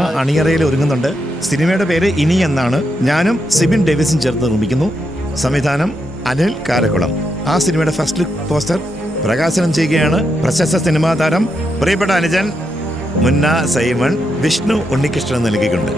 Cinema അണിയറയിൽ ഒരുങ്ങുന്നുണ്ട്. സിനിമയുടെ പേര് ഇനി എന്നാണ്. ഞാനും സിബിൻ ഡേവിസും ചേർന്ന് നിർമ്മിക്കുന്നു. സംവിധാനം അനിൽ കാരക്കുളം. ആ സിനിമയുടെ ഫസ്റ്റ് ലുക്ക് പോസ്റ്റർ പ്രകാശനം ചെയ്യുകയാണ് പ്രശസ്ത സിനിമാ താരം പ്രിയപ്പെട്ട അനുജൻ മുന്ന സൈമൺ വിഷ്ണു ഉണ്ണികൃഷ്ണൻ നൽകിക്കൊണ്ട്.